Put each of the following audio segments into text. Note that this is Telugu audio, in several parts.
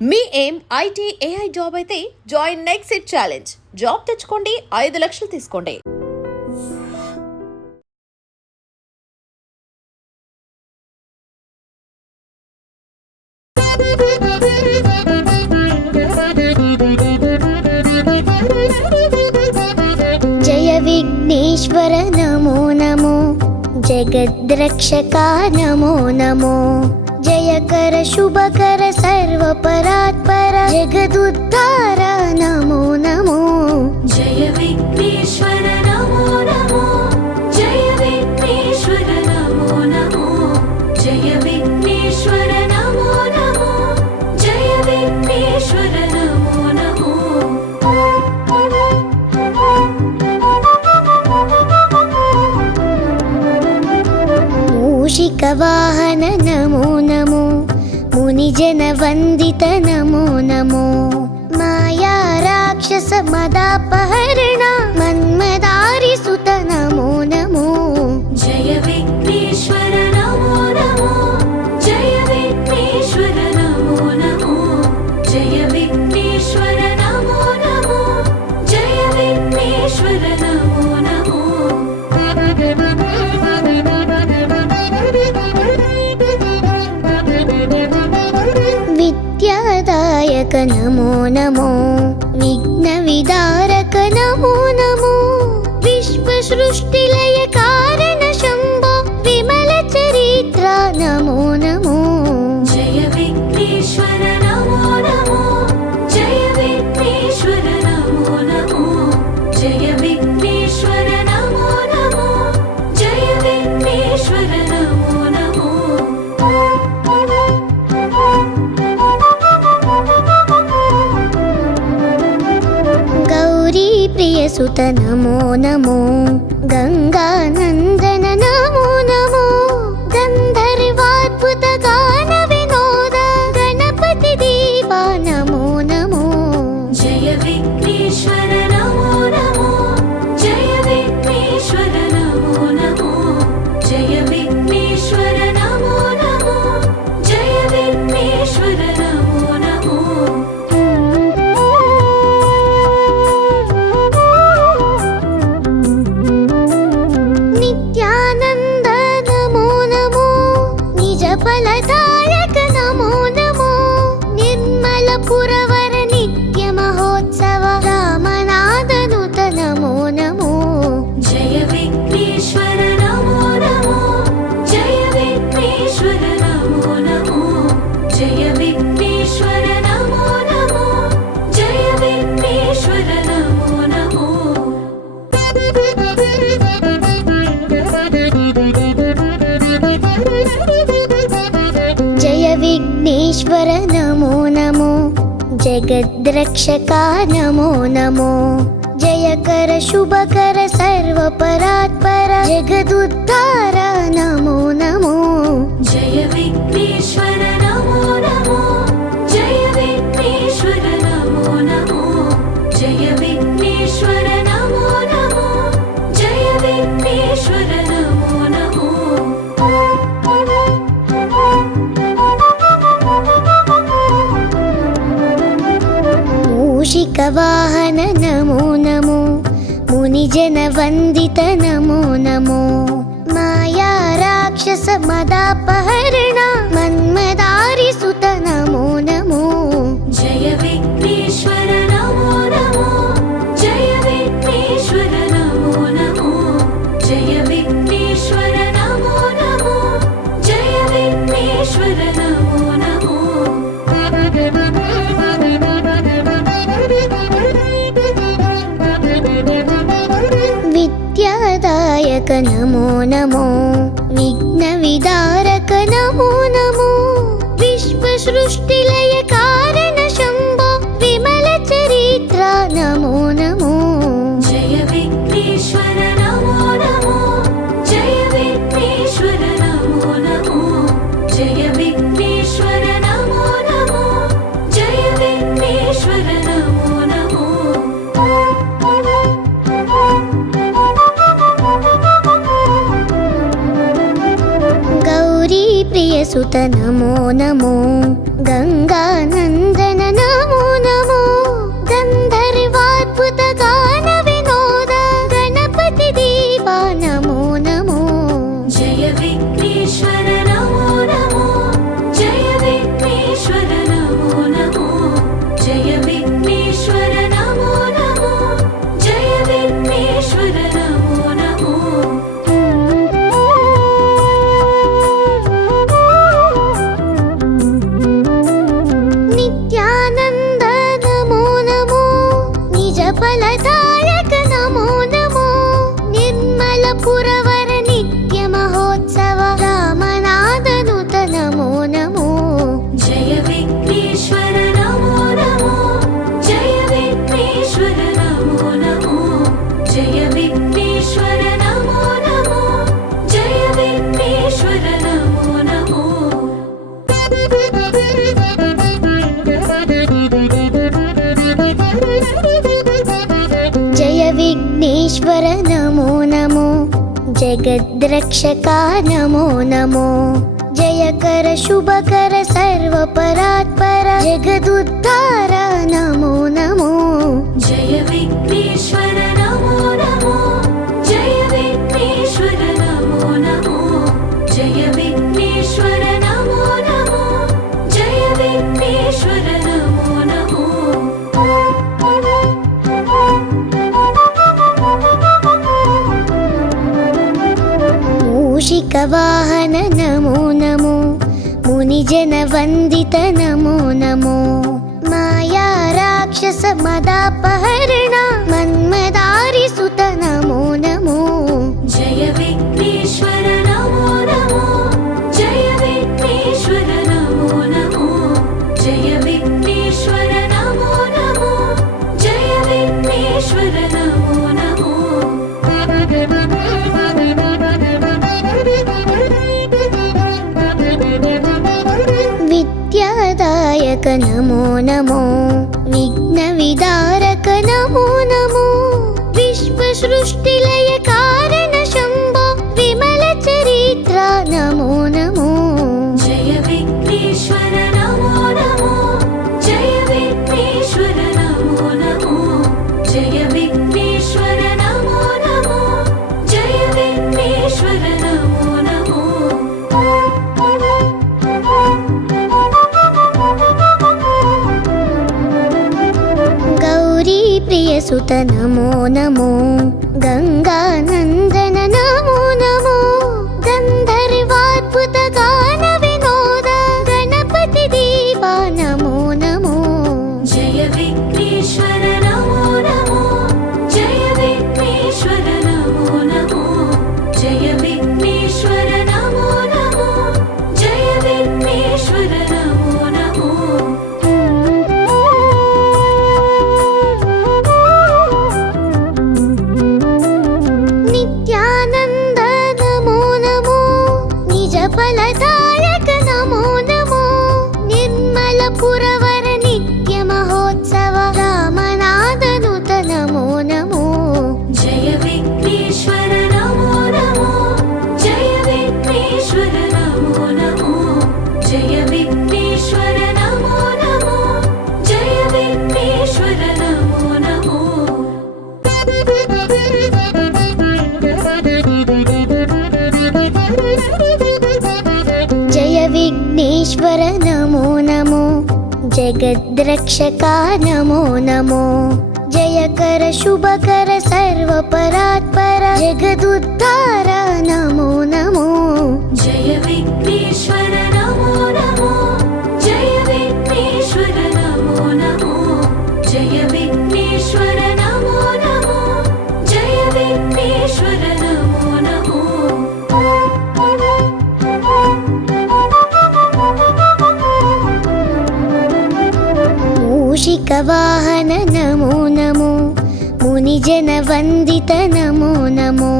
మీ ఏం ఐటీ ఏఐ జాబ్ అయితే join next it challenge. Job తెచ్చుకోండి, 5 లక్షలు తీసుకోండి. జయ విఘ్నేశ్వర నమో నమో, జగద్రక్షక నమో నమో, జయకర శుభకర సర్వపరాత్పర జగదుద్ధార నమో నమో. జయ విఘ్నేశ్వర నమో నమో, జయ విఘ్నేశ్వర నమో నమో, జయ విఘ్నేశ్వర నమో నమో, జయ విఘ్నేశ్వర నమో నమో. మూషిక వాహన నమో నమో, మునిజన వందిత నమో నమో, మాయా రాక్షస మదాపహరణ మన్మదారి సుత నమో నమో. జయ విఘ్నేశ్వర నమో నమో, జయ విఘ్నేశ్వర నమో నమో, జయ విఘ్నేశ్వర నమో నమో, జయ విఘ్నేశ్వర నమో నమో. విద్యాదాయక నమో నమో, విఘ్న విదారక నమో నమో, విశ్వ సృష్టిలయ కారణ శంభో విమల చరిత్ర నమో నమో. జయ విఘ్నేశ్వర నమో నమో, జయ విఘ్నేశ్వర నమో నమో, జయ విఘ్నేశ్వర నమో నమో, జయ విఘ్నేశ్వర నమో నమో. గౌరీ ప్రియ సుత నమో నమో, గంగానందన నమో నమో, గంధర్వాద్భుత గాన వినోద గణపతి దేవా నమో నమో. జయ విఘ్నేశ్వర నమో నమో, జయ విఘ్నేశ్వర నమో నమో, జయ విఘ్నేశ్వర నమో నమో, జయ విఘ్నేశ్వర నమో నమో. నిత్యానంద నమో నమో, నిజ ఫలదాయక నమో నమో, నిర్మల పురవర నిత్య మహోత్సవ రామనాథనుత నమో నమో. జయ విఘ్నేశ్వర నమో నమో, జయ విఘ్నేశ్వర నమో నమో, జయ విఘ్నేశ్వర నమో నమో, జయ విఘ్నేశ్వర నమో నమో. జయ విఘ్నేశ్వర నమో నమో, జగద్రక్షక నమో నమో, జయకర శుభకర సర్వపరాత్పర జగదుద్ధార నమో నమో. జయ విఘ్నేశ్వర నమో నమో, జయ విఘ్నేశ్వర నమో నమో, జయ విఘ్నేశ్వర నమో నమో, జయ విఘ్నేశ్వర నమో నమో. మూషిక వాహన నమో నమో, మునిజన వందిత నమో నమో, మాయా రాక్షస మదాపహరణ మన్మదారి సుత నమో నమో. జయ విఘ్నేశ్వర నమో నమో, జయ విఘ్నేశ్వర నమో నమో, జయ విఘ్నేశ్వర నమో నమో, జయ విఘ్నేశ్వర నమో నమో. విద్యాదాయక నమో నమో, విఘ్న విదారక నమో నమో, విశ్వ సృష్టిలయ కారణ శంభో విమల చరిత్ర నమో నమో. జయ విఘ్నేశ్వర నమో నమో, జయ విఘ్నేశ్వర నమో నమో, జయ విఘ్నేశ్వర నమో నమో, జయ విఘ్నేశ్వర నమో నమో. గౌరీ ప్రియ సుత నమో నమో, గంగానందన विघ्नेश्वर नमो नमो जगद्रक्षका नमो नमो जयकर शुभकर सर्वपरात्पर जगदुद्धार नमो नमो जय विघ्नेश्वर नमो नमो जय विघ्नेश्वर नमो नमो जय विघ्नेश्वर नमो नमो जय विघ्नेश्वर नमो नमो मूषिकवाहन नमो नमो मुनिजनवन्दित नमो नमो माया राक्षस मदापहरण मन्मदारिसुत नमो नमो जय विघ्नेश्वर नमो नमो जय विघ्नेश्वर नमो नमो जय विघ्नेश्वर नमो नमो जय विघ्नेश्वर नमो नमो विद्यादायक नमो नमो विघ्नविदारक नमो नमो विश्वसृष्टिलय कारण शम्भो विमलचरित्र नमो नमो जय विघ्नेश्वर नमो नमो जय विघ्नेश्वर नमो नमो जय विघ्नेश्वर नमो नमो जय विघ्नेश्वर नमो नमो गौरी प्रियसुत नमो नमो गंगानन्दन नमो नमो गन्धर्वाद्भुत गान विनोद गणपति देवा नमो नमो जय विघ्नेश्वर नमो नमो जय विघ्नेश्वर नमो नमो जय विघ्नेश्वर नमो नमो जय विघ्नेश्वर नमो नमो नित्यानन्द नमो नमो निजफलदायक नमो नमो निर्मलपुरवर नित्यमहोत्सव रामनादनुत नमो नमो जय विघ्नेश्वर नमो नमो जय विघ्नेश्वर नमो नमो जय विघ्नेश्वर नमो नमो जय विघ्नेश्वर नमो नमो जय विघ्नेश्वर नमो नमो जगद्रक्षका नमो नमो जयकर शुभकर सर्वपरात्पर जगदुद्धार नमो नमो जय विघ्नेश्वर नमो नमो जय विघ्नेश्वर नमो नमो जय विघ्नेश्वर नमो नमो जय विघ्नेश्वर नमो नमो मूषिकवाहन नमो नमो मुनिजनवन्दित नमो नमो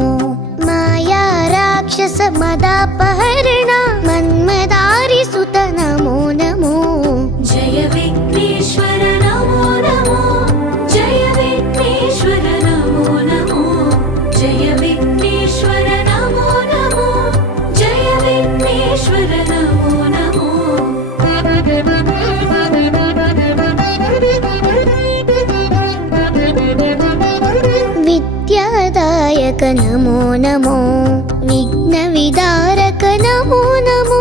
माया राक्षस मदापहरण मन्मदारिसुत नमो नमो जय विघ्नेश्वर नमो नमो जय विघ्नेश्वर नमो नमो जय विघ्नेश्वर नमो नमो जय विघ्नेश्वर नमो नमो विद्यादायक नमो नमो विघ्नविदारक नमो नमो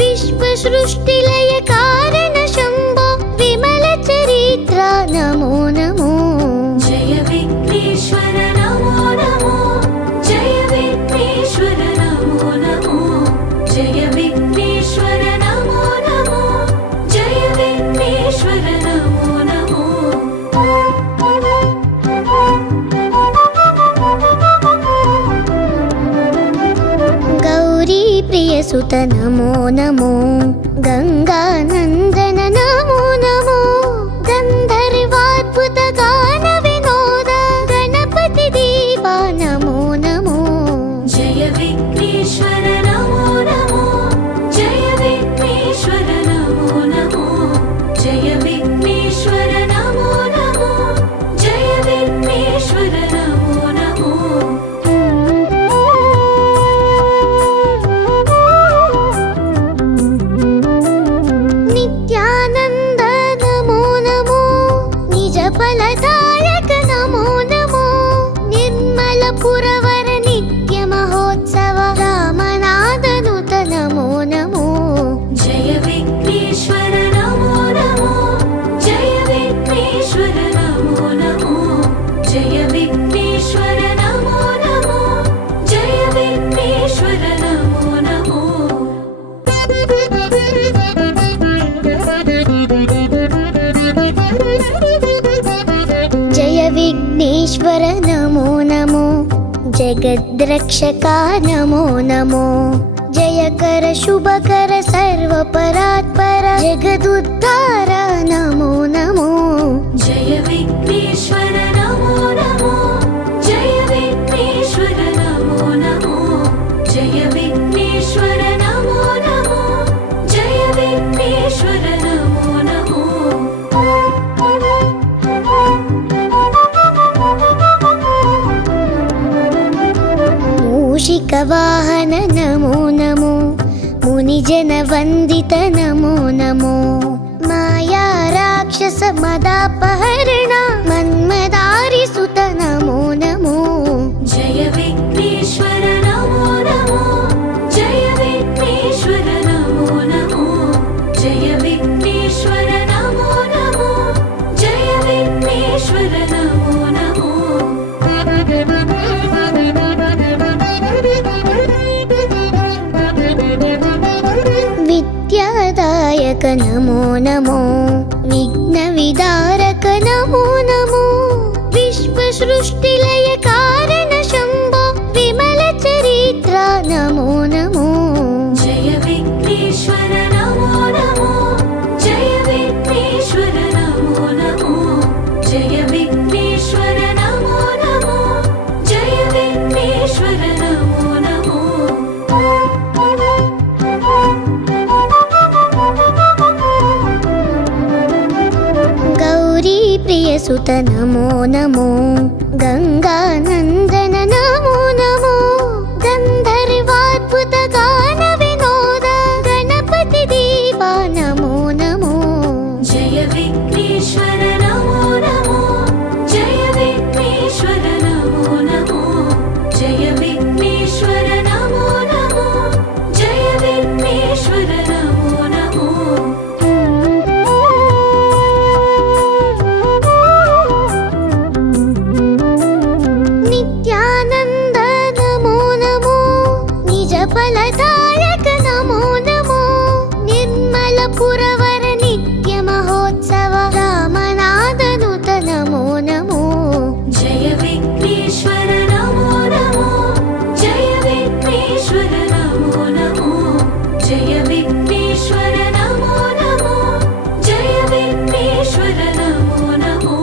विश्वसृष्टिलय कारण शम्भो विमलचरित्र नमो नमो जय विघ्नेश्वर नमो नमो जय विघ्नेश्वर नमो नमो जय विघ्नेश्वर नमो नमो जय विघ्नेश्वर नमो नमो गौरी प्रियसुत नमो नमो गंगानन्दन नमो नमो गन्धर्वाद्भुत गान विनोद गणपति देवा नमो नमो जय विघ्नेश्वर नमो नमो जय विघ्नेश्वर नमो नमो जय विघ्नेश्वर नमो नमो जय विघ्नेश्वर नमो जय विघ्नेश्वर नमो नमो जगद्रक्षका नमो नमो जय कर शुभकर सर्वपरात्पर जगदुद्धार नमो नमो जय विघ्नेश्वर नमो नमो जय विघ्नेश्वर नमो नमो जय विघ्नेश्वर नमो नमो जय विघ्नेश्वर नमो नमो मूषिकवाहन नमो नमो मुनिजन वन्दित नमो नमो माया राक्षस मदापहरण मन्मदारि सुत नमो नमो जय विघ्नेश्वर नमो नमो जय विघ्नेश्वर नमो नमो जय विघ्नेश्वर नमो नमो जय विघ्नेश्वर नमो नमो विद्यादायक नमो नमो विघ्नविदारक नमो नमो विश्वसृष्टिलय कारण शम्भो विमल चरित्र नमो नमो जय विघ्नेश्वर नमो नमो जय विघ्नेश्वर नमो नमो जय विघ्नेश्वर नमो नमो जय विघ्नेश्वर नमो नमो गौरी प्रियसुत नमो नमो गंगानंदन नमो नमो गंधर्वाद्भुत गान विनोद गणपति देवा नमो नमो जय विघ्नेश्वर नमो नमो जय विघ्नेश्वर नमो नमो जय विघ्नेश्वर नमो नमो जय विघ्नेश्वर नमो नमो नित्यानंद नमो नमो निज फलदायक नमो नमो निर्मल पुरवर नित्य महोत्सव रामनादनुत नमो नमो जय विघ्नेश्वर नमो नमो जय विघ्नेश्वर नमो नमो जय विघ्नेश्वर नमो नमो जय विघ्नेश्वर नमो नमो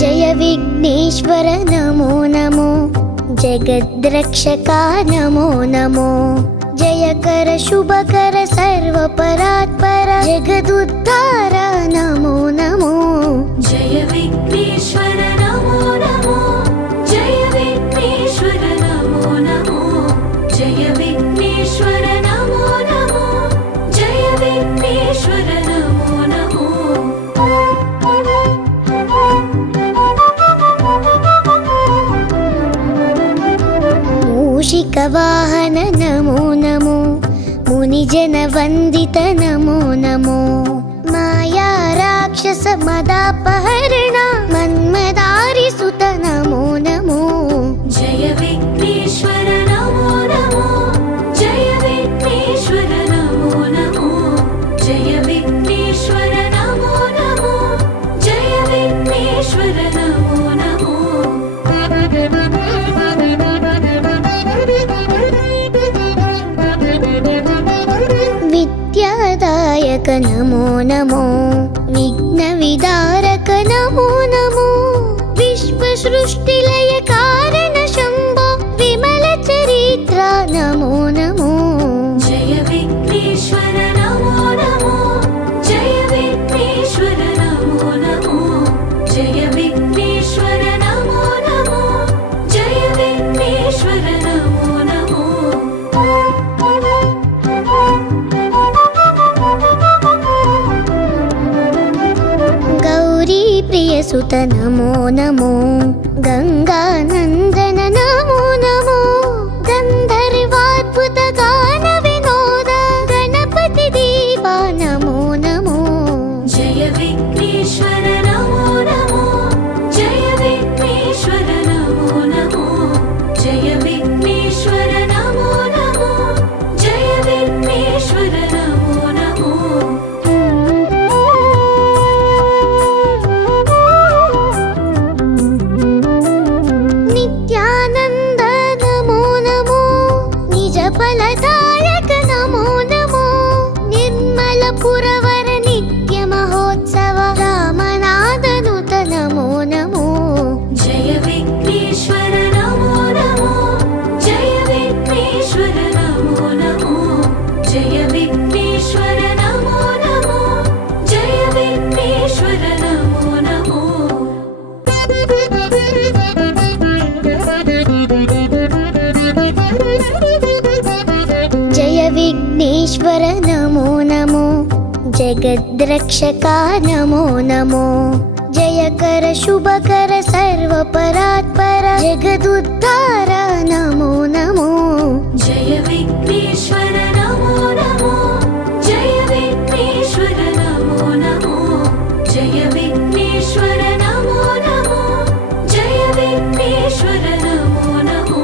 जय विघ्नेश्वर नमो नमो जगद्रक्षका नमो नमो जय कर शुभकर सर्वपरात्पर जगदुद्धार नमो नमो जय विघ्नेश्वर नमो नमो जय विघ्नेश्वर नमो नमो जय विघ्नेश्वर नमो नमो जय विघ्नेश्वर नमो नमो मूषिकवाहन नमो नमो मुनिजन वन्दित नमो नमो माया राक्षस मदापहरण मन्मदारि सुत नमो नमो जय विघ्नेश्वर नमो नमो जय विघ्नेश्वर नमो नमो जय विघ्नेश्वर नमो नमो जय विघ्नेश्वर नमो नमो विद्यादायक नमो नमो विघ्नविदारक नमो नमो विश्वसृष्टिलय कारण शम्भो विमल चरित्र नमो नमो जय विघ्नेश्वर नमो नमो जय विघ्नेश्वर नमो नमो जय विघ्नेश्वर नमो नमो जय विघ्नेश्वर नमो नमो गौरी प्रियसुत नमो नमो गंगानंदन नमो नमो गंधर्वाद्भुत गान विनोद गणपति देवा नमो नमो जय विघ्नेश्वर नमो नमो जय विघ्नेश्वर नमो नमो जय विघ्नेश्वर नमो ఫలదాయక నమో నమో నిర్మల పురవర నిత్య మహోత్సవ రామనాథనుత నమో నమో జయ విఘ్నేశ్వర నమో నమో జయ విఘ్నేశ్వర నమో నమో జయ విఘ్నేశ్వర నమో నమో జయ విఘ్నేశ్వర నమో నమో జయ విఘ్నేశ్వర నమో నమో జగద్రక్షకా నమో నమో జయకర శుభకర సర్వపరాత్పర జగదుద్ధార నమో నమో జయ విఘ్నేశ్వర నమో నమో జయ విఘ్నేశ్వర నమో నమో జయ విఘ్నేశ్వర నమో నమో జయ విఘ్నేశ్వర నమో నమో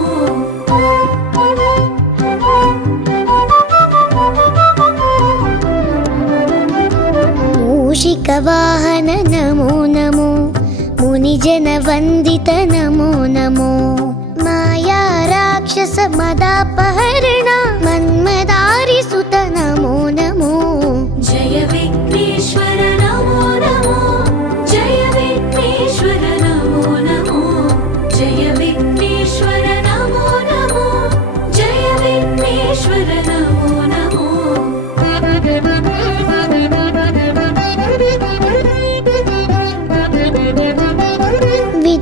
మూషిక వాహన నమో నమో మునిజన వందిత నమో నమో మాయా రాక్షస మదాపహరణ మన్మదారి సుత నమో నమో జయ విఘ్నేశ్వర నమో నమో జయ విఘ్నేశ్వర నమో నమో జయ విఘ్నేశ్వర నమో నమో జయ విఘ్నేశ్వర నమో నమో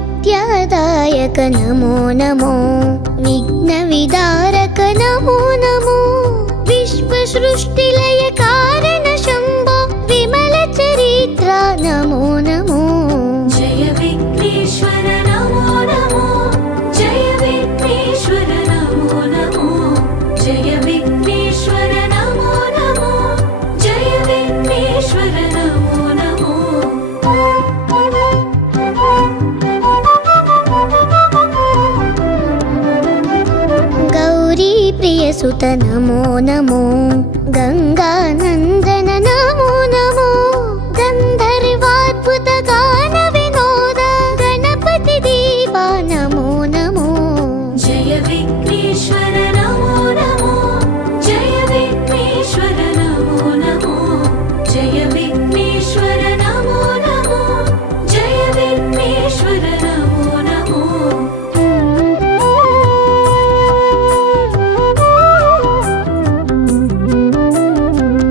విద్యాదాయక నమో నమో విఘ్న విదారక నమో నమో విశ్వ సృష్టిలయ కారణ శంభో విమల చరిత్ర నమో నమో జయ విఘ్నేశ్వర నమో నమో జయ విఘ్నేశ్వర నమో నమో జయ విఘ్నేశ్వర నమో నమో జయ విఘ్నేశ్వర నమో నమో గౌరీ ప్రియ సుత నమో నమో గంగానందన నమో నమో గంధర్వాద్భుత గాన వినోద గణపతి దేవా నమో నమో జయ విఘ్నేశ్వర నమో నమో జయ విఘ్నేశ్వర నమో నమో జయ విఘ్నేశ్వర నమో నమో జయ విఘ్నేశ్వర నమో నమో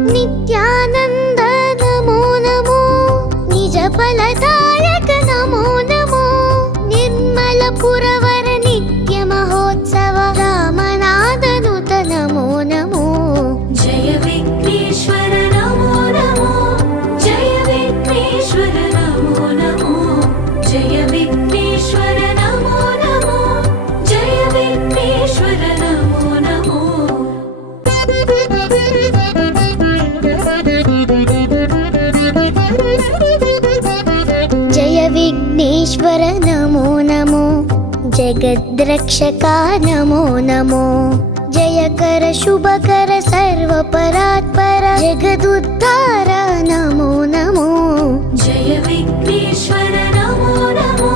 నిత్యానంద నమో నమో నిజ ఫలదాయక నమో నమో నిర్మల పురవర నిత్య మహోత్సవ రామనాథనుత నమో నమో జయ విఘ్నేశ్వర నమో నమో జయ విఘ్నేశ్వర నమో నమో జయ విఘ్నేశ్వర నమో నమో జయ విఘ్నేశ్వర నమో నమో జయ విఘ్నేశ్వర నమో నమో జగద్రక్షకా నమో నమో జయకర శుభకర సర్వపరాత్పర జగదుద్ధార నమో నమో జయ విఘ్నేశ్వర నమో నమో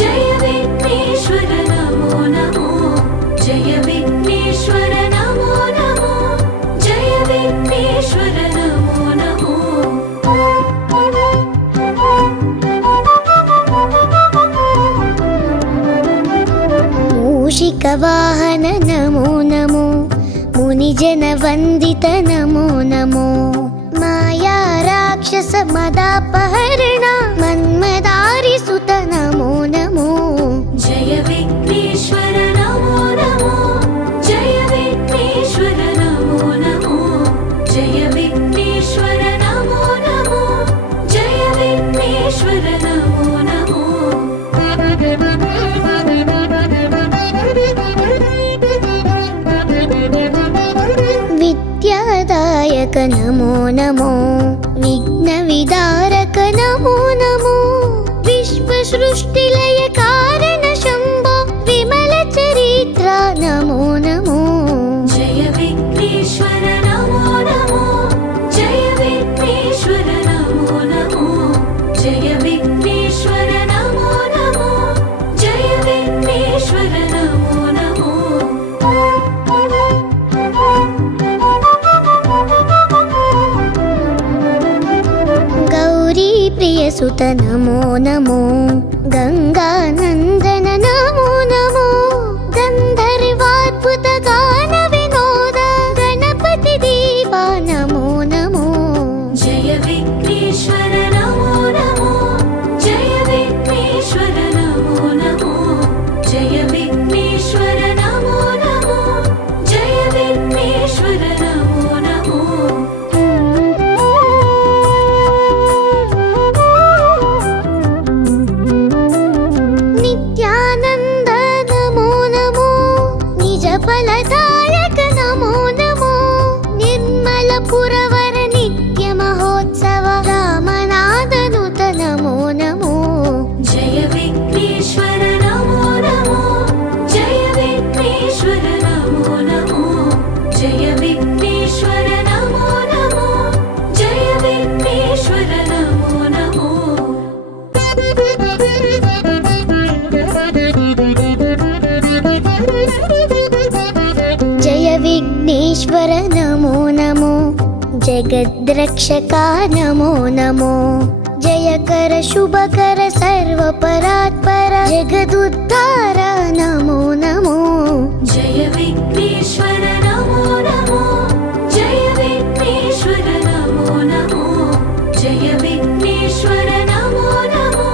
జయ విఘ్నేశ్వర నమో నమో జయ విఘ్నేశ్వర నమో నమో జయ విఘ్నేశ్వర నమో నమో మూషిక వాహన నమో నమో మునిజన వందిత నమో నమో మాయా రాక్షస మదాపహరణ మన్మదారి సుత నమో నమో జయ విఘ్నేశ్వర నమో నమో జయ విఘ్నేశ్వర నమో నమో జయ విఘ్నేశ్వర నమో నమో జయ విఘ్నేశ్వర నమో నమో విద్యాదాయక నమో నమో విఘ్న విదారక నమో నమో విశ్వ సృష్టిలయ కారణ శంభో విమల చరిత్ర నమో నమో జయ విఘ్నేశ్వర నమో నమో జయ విఘ్నేశ్వర నమో నమో జయ విఘ్నేశ్వర నమో నమో జయ విఘ్నేశ్వర నమో నమో प्रियसुत नमो नमो गङ्गानन्दन नमो नमो गन्धर्वाद्भुत गान विनोद गणपति देवा नमो नमो जय विघ्नेश्वर नमो नमो जय विघ्नेश्वर नमो नमो जय विघ्नेश्वर नमो नमो जय विघ्नेश्वर नमो नमो नित्यानन्द नमो नमो निज फलदायक नमो नमो निर्मल पुरवर नित्य महोत्सव रामनादनुत नमो नमो जय विघ्नेश्वर नमो नमो जय विघ्नेश्वर नमो नमो जय विघ्नेश्वर नमो नमो जय विघ्नेश्वर नमो नमो जय विघ्नेश्वर नमो नमो जगद्रक्षका नमो नमो जयकर शुभकर सर्वपरात्पर जगदुद्धार नमो नमो जय विघ्नेश्वर नमो नमो जय विघ्नेश्वर नमो नमो जय विघ्नेश्वर नमो नमो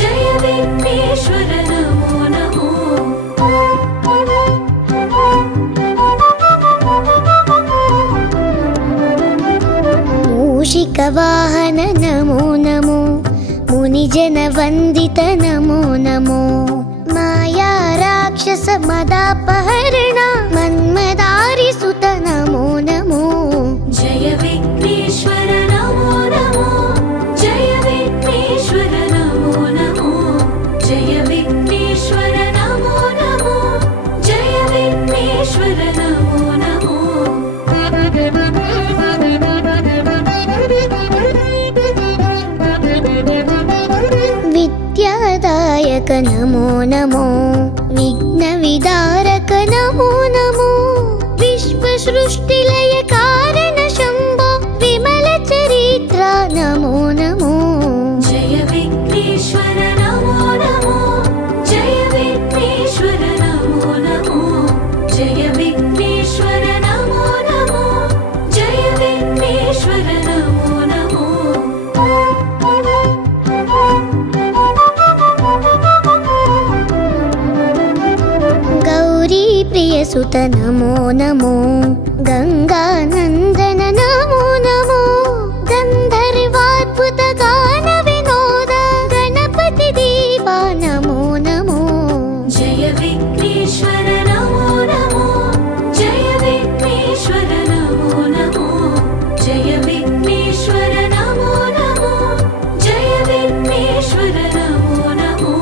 जय विघ्नेश्वर नमो नमो मूषिकवाहन नमो नमो मुनिजनवन्दित नमो नमो माया राक्षस मदापहरण मन्मदारिसुत नमो नमो जय विघ्नेश्वर नमो नमो जय विघ्नेश्वर नमो नमो जय विघ्नेश्वर नमो नमो जय विघ्नेश्वर नमो नमो विद्यादायक नमो नमो विघ्नविदारक नमो नमो विश्वसृष्टिलय कारण शम्भो विमल चरित्र नमो नमो जय विघ्नेश्वर नमो नमो जय विघ्नेश्वर नमो नमो जय विघ्नेश्वर नमो नमो जय विघ्नेश्वर नमो नमो गौरी प्रियसुत नमो नमो गङ्गानन्दन नमो नमो गन्धर्वाद्भुत गान विनोद गणपति देवा नमो नमो जय विघ्नेश्वर नमो नमो जय विघ्नेश्वर नमो नमो जय विघ्नेश्वर नमो नमो जय विघ्नेश्वर नमो नमो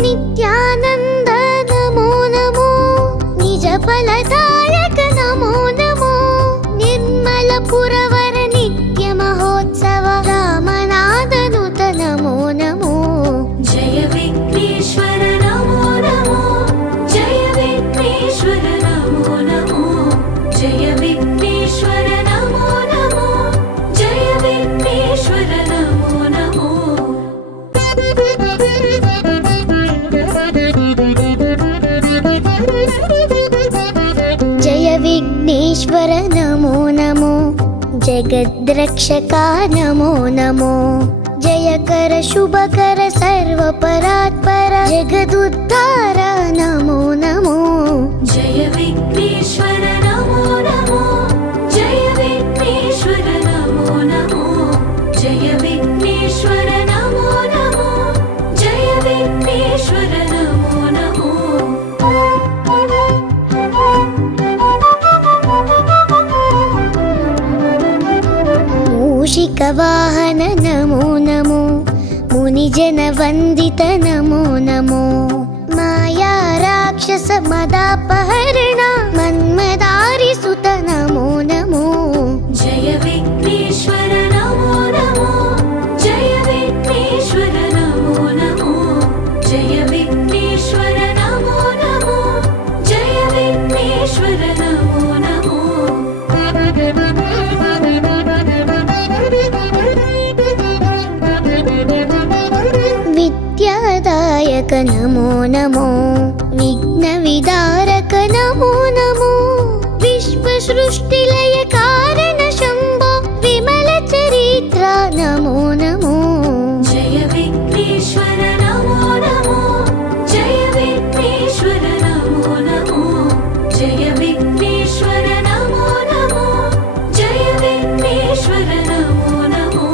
नित्यानन्द नमो नमो निज फलदायक नमो नमो निर्मल पुरवर नित्य महोत्सव रामनादनुत नमो नमो जय विघ्नेश्वर नमो नमो जय विघ्नेश्वर नमो नमो जय विघ्नेश्वर नमो नमो जय विघ्नेश्वर नमो नमो जय विघ्नेश्वर नमो नमो जगद्रक्षका नमो नमो जयकर शुभकर सर्वपरात्पर जगदुद्धार नमो नमो जय विघ्नेश्वर नमो नमो जय विघ्नेश्वर नमो नमो जय विघ्नेश्वर नमो नमो जय विघ्नेश्वर नमो नमो मूषिकवाहन नमो नमो मुनिजनवन्दित नमो नमो माया राक्षस मदापहरण मन्मदारिसुत नमो नमो जय विघ्नेश्वर नमो नमो जय विघ्नेश्वर नमो नमो जय विघ्नेश्वर नमो नमो जय विघ्नेश्वर नमो विघ्नविनायक नमो नमो विघ्नविदारक नमो नमो विश्वसृष्टिलय कारण शम्भो विमल चरित्र नमो नमो जय विघ्नेश्वर नमो नमो जय विघ्नेश्वर नमो नमो जय विघ्नेश्वर नमो नमो जय विघ्नेश्वर नमो नमो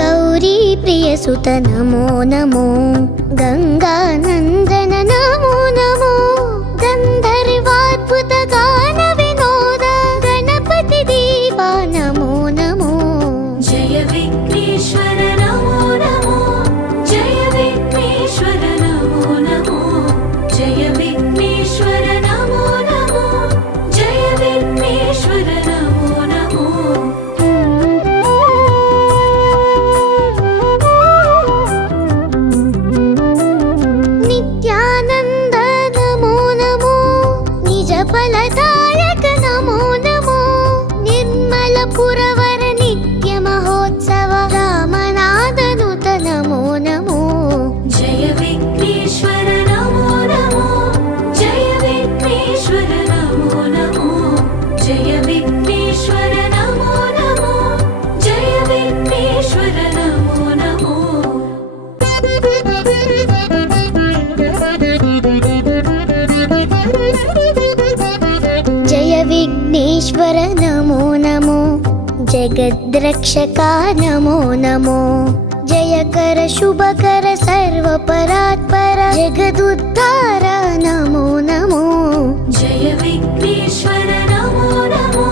गौरी प्रियसुत नमो नमो गंगानंदन नमो नमो गंधर्वाद्भुत गान विनोद गणपति दीवा नमो नमो जय विघ्नेश्वर नमो नमो जय विघ्नेश्वर नमो नमो जय विघ्नेश्वर नमो नमो जय विघ्नेश्वर नमो नमो नित्यानंद नमो नमो निज फलदायक नमो नमो निर्मल पुरवर नित्य महोत्सव रामनादनुत नमो नमो जय विघ्नेश्वर नमो नमो जय विघ्नेश्वर नमो नमो जय विघ्नेश्वर नमो नमो जय विघ्नेश्वर नमो नमो जय विघ्नेश्वर नमो नमो जगद्रक्षका नमो नमो जयकर शुभकर सर्वपरात्पर जगदुद्धार नमो नमो जय विघ्नेश्वर नमो नमो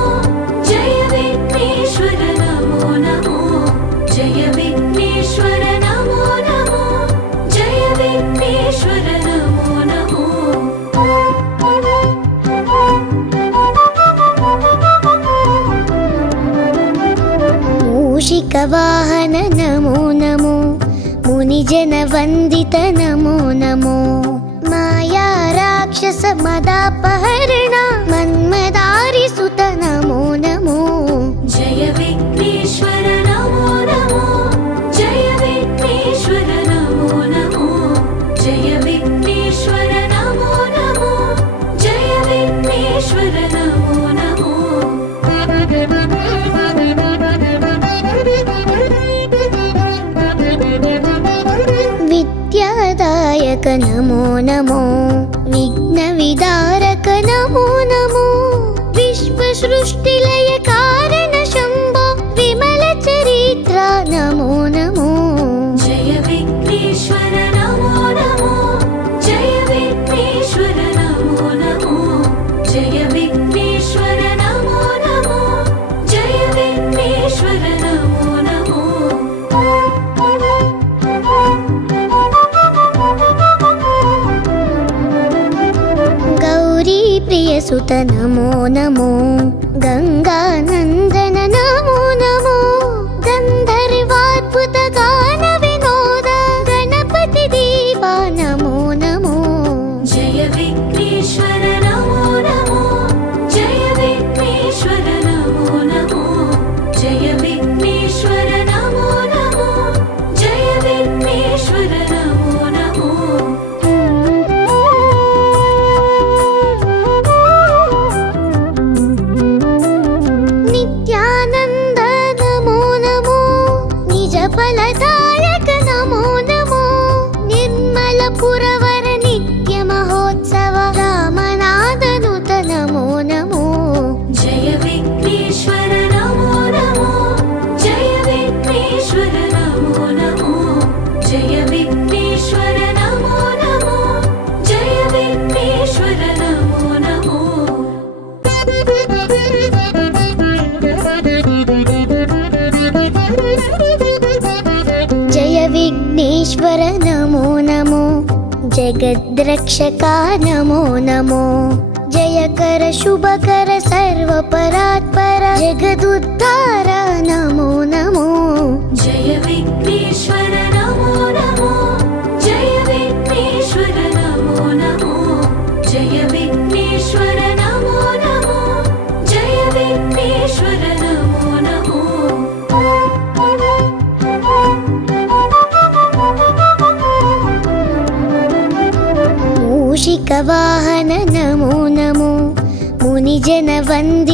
जय विघ्नेश्वर नमो नमो जय विघ्नेश्वर नमो नमो जय विघ्नेश्वर नमो नमो मूषिकवाहन नमो नमो मुनिजन वन्दित नमो नमो माया राक्षस मदापहरण मन्मदारि सुत नमो नमो जय विघ्नेश्वर नमो नमो जय विघ्नेश्वर नमो नमो जय विघ्नेश्वर नमो नमो जय विघ्नेश्वर नमो नमो विद्यादायक नमो नमो विघ्नविदारक नमो नमो विश्वसृष्टिलय कारण शम्भो विमल चरित्र नमो नमो जय विघ्नेश्वर नमो नमो जय विघ्नेश्वर नमो नमो जय विघ्नेश्वर नमो नमो जय विघ्नेश्वर नमो नमो गौरी प्रियसुत नमो नमो गंगानंदन नमो नमो गंधर्वाद्भुत गान विनोद गणपति दीवा नमो नमो जय विघ्नेश्वर नमो नमो जय विघ्नेश्वर नमो नमो जय विघ्नेश्वर नमो नमो जय विघ्नेश्वर नमो नमो नित्यानंद नमो नमो निज फलदायक नमो नमो निर्मल पुरवर नित्य महोत्सव रामनादनुत नमो नमो जय विघ्नेश्वर नमो नमो जय विघ्नेश्वर नमो नमो जय विघ्नेश्वर नमो नमो जय विघ्नेश्वर नमो नमो जय विघ्नेश्वर नमो नमो जगद्रक्षका नमो नमो जयकर शुभकर सर्वपरात्पर जगदुद्धार नमो नमो जय विघ्नेश्वर नमो नमो जय विघ्नेश्वर नमो नमो जय विघ्नेश्वर नमो नमो जय विघ्नेश्वर नमो नमो मूषिकवाहन नमो नमो मुनिजनवन्दित